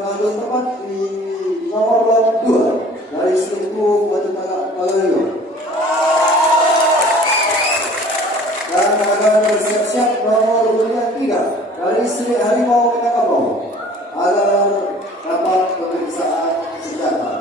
mengambil tempat di nomor 2 dari seribu batu tagak pagaruying. Dan akan bersiap-siap nomor 3 dari silek harimau Minang agar dapat pemeriksaan senjata.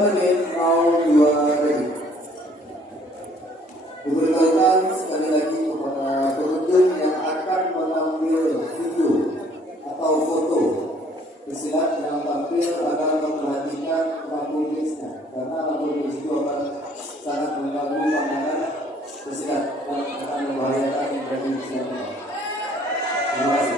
menit mau 2 detik. Diberitahukan sekali lagi kepada pengunjung yang akan mengambil video atau foto pesilat yang tampil agar memperhatikan lampu fixnya, karena lampu fix itu akan sangat mengganggu pandangan pesilat dan akan membahayakan dari pesilat. Terima kasih.